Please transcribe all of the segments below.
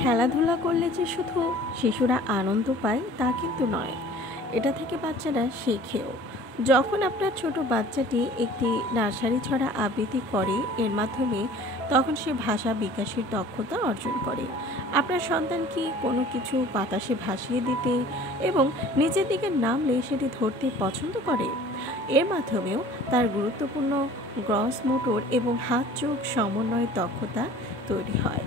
খেলাধুলা করলে যে শুধু শিশুরা আনন্দ পায় তা কিন্তু নয়, এটা থেকে বাচ্চারা শেখেও। যখন আপনার ছোট বাচ্চাটি একটি নার্সারি ছড়া আবৃত্তি করে এর মাধ্যমে, তখন সে ভাষা বিকাশের দক্ষতা অর্জন করে। আপনার সন্তান কি কোনো কিছু বাতাসে ভাসিয়ে দিতে এবং নিজের দিকে নামলে সেটি ধরতে পছন্দ করে? এর মাধ্যমেও তার গুরুত্বপূর্ণ গ্রস মোটর এবং হাত চোখ সমন্বয় দক্ষতা তৈরি হয়।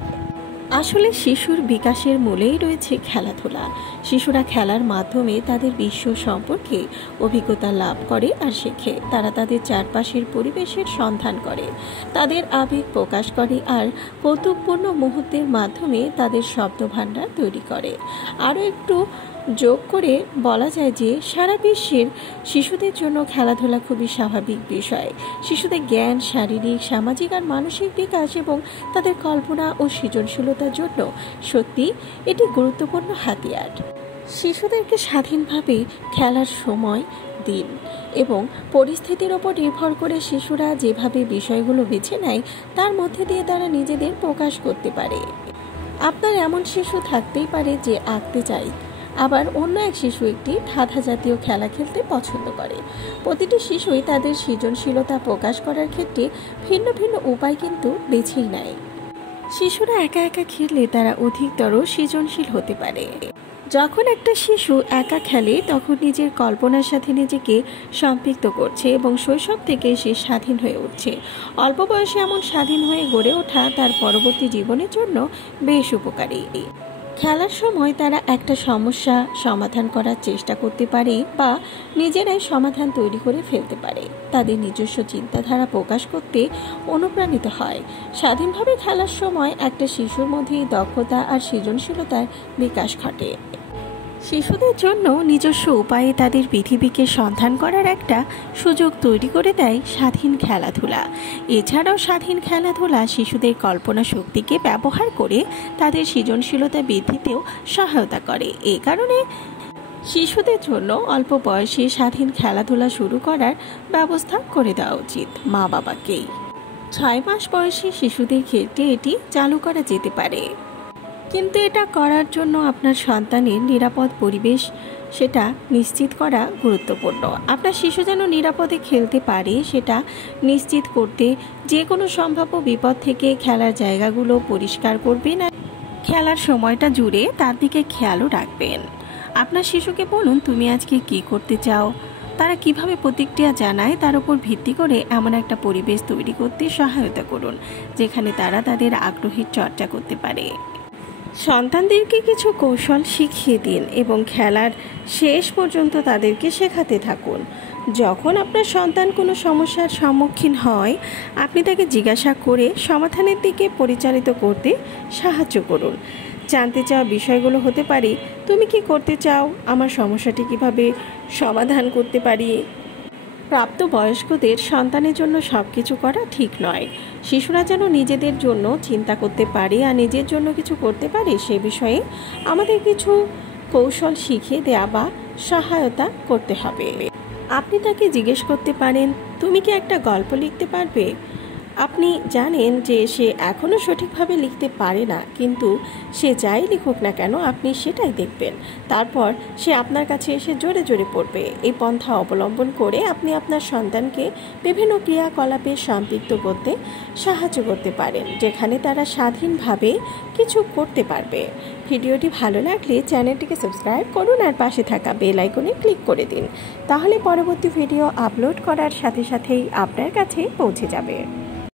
আসলে শিশুর বিকাশের মূলেই রয়েছে খেলাধুলা। শিশুরা খেলার মাধ্যমে তাদের বিশ্ব সম্পর্কে অভিজ্ঞতা লাভ করে আর শেখে। তারা তাদের চারপাশের পরিবেশের সন্ধান করে, তাদের আবেগ প্রকাশ করে আর কৌতুকপূর্ণ মুহূর্তের মাধ্যমে তাদের শব্দভাণ্ডার তৈরি করে। আরও একটু যোগ করে বলা যায় যে সারা বিশ্বের শিশুদের জন্য খেলাধুলা খুবই স্বাভাবিক বিষয়। শিশুদের জ্ঞান, শারীরিক, সামাজিক আর মানসিক বিকাশ এবং তাদের কল্পনা ও সৃজনশীলতার জন্য সত্যি এটি গুরুত্বপূর্ণ হাতিয়ার। শিশুদেরকে স্বাধীনভাবে খেলার সময় দিন এবং পরিস্থিতির ওপর নির্ভর করে শিশুরা যেভাবে বিষয়গুলো বেছে নেয় তার মধ্যে দিয়ে তারা নিজেদের প্রকাশ করতে পারে। আপনার এমন শিশু থাকতেই পারে যে আঁকতে চায়, আবার অন্য এক শিশু একটি ধাঁধা জাতীয় খেলা খেলতে পছন্দ করে। প্রতিটি শিশুই তাদের সৃজনশীলতা প্রকাশ করার ক্ষেত্রে ভিন্ন ভিন্ন উপায় কিন্তু বেছেই নেয়। শিশুরা একা একা খেললে তারা অধিকতর সৃজনশীল হতে পারে। যখন একটা শিশু একা খেলে তখন নিজের কল্পনার সাথে নিজেকে সম্পৃক্ত করছে এবং শৈশব থেকে সে স্বাধীন হয়ে উঠছে। অল্প বয়সে এমন স্বাধীন হয়ে গড়ে ওঠা তার পরবর্তী জীবনের জন্য বেশ উপকারী। খেলার সময় তারা একটা সমস্যা সমাধান করার চেষ্টা করতে পারে বা নিজেরাই সমাধান তৈরি করে ফেলতে পারে। তাদের নিজস্ব চিন্তাধারা প্রকাশ করতে অনুপ্রাণিত হয়। স্বাধীনভাবে খেলার সময় একটা শিশুর মধ্যে দক্ষতা আর সৃজনশীলতার বিকাশ ঘটে। শিশুদের জন্য নিজস্ব উপায়ে তাদের পৃথিবীকে সন্ধান করার একটা সুযোগ তৈরি করে দেয় স্বাধীন খেলাধুলা। এছাড়াও স্বাধীন খেলাধুলা শিশুদের কল্পনা শক্তিকে ব্যবহার করে তাদের সৃজনশীলতা বৃদ্ধিতেও সহায়তা করে। এই কারণে শিশুদের জন্য অল্প বয়সে স্বাধীন খেলাধুলা শুরু করার ব্যবস্থা করে দেওয়া উচিত মা বাবাকেই। 6 মাস বয়সী শিশুদের ক্ষেত্রে এটি চালু করা যেতে পারে, কিন্তু এটা করার জন্য আপনার সন্তানের নিরাপদ পরিবেশ সেটা নিশ্চিত করা গুরুত্বপূর্ণ। আপনার শিশু যেন নিরাপদে খেলতে পারে সেটা নিশ্চিত করতে যে কোনো সম্ভাব্য বিপদ থেকে খেলার জায়গাগুলো পরিষ্কার করবেন আর খেলার সময়টা জুড়ে তার দিকে খেয়ালও রাখবেন। আপনার শিশুকে বলুন তুমি আজকে কি করতে চাও। তারা কিভাবে প্রতিক্রিয়া জানায় তার উপর ভিত্তি করে এমন একটা পরিবেশ তৈরি করতে সহায়তা করুন যেখানে তারা তাদের আগ্রহের চর্চা করতে পারে। সন্তানদেরকে কিছু কৌশল শিখিয়ে দিন এবং খেলার শেষ পর্যন্ত তাদেরকে শেখাতে থাকুন। যখন আপনার সন্তান কোনো সমস্যার সম্মুখীন হয় আপনি তাকে জিজ্ঞাসা করে সমাধানের দিকে পরিচালিত করতে সাহায্য করুন। জানতে চাওয়া বিষয়গুলো হতে পারে তুমি কি করতে চাও, আমার সমস্যাটি কিভাবে সমাধান করতে পারি। প্রাপ্তবয়স্কদের সন্তানের জন্য সব কিছু করা ঠিক নয়। শিশুরা যেন নিজেদের জন্য চিন্তা করতে পারে আর নিজের জন্য কিছু করতে পারে সে বিষয়ে আমাদের কিছু কৌশল শিখিয়ে দেওয়া বা সহায়তা করতে হবে। আপনি তাকে জিজ্ঞেস করতে পারেন তুমি কি একটা গল্প লিখতে পারবে। আপনি জানেন যে সে এখনও সঠিকভাবে লিখতে পারে না, কিন্তু সে যাই লিখুক না কেন আপনি সেটাই দেখবেন। তারপর সে আপনার কাছে এসে জোরে জোরে পড়বে। এই পন্থা অবলম্বন করে আপনি আপনার সন্তানকে বিভিন্ন ক্রিয়াকলাপে সম্পৃক্ত করতে সাহায্য করতে পারেন যেখানে তারা স্বাধীনভাবে কিছু করতে পারবে। ভিডিওটি ভালো লাগলে চ্যানেলটিকে সাবস্ক্রাইব করুন আর পাশে থাকা বেল আইকনে ক্লিক করে দিন, তাহলে পরবর্তী ভিডিও আপলোড করার সাথে সাথেই আপনার কাছে পৌঁছে যাবে।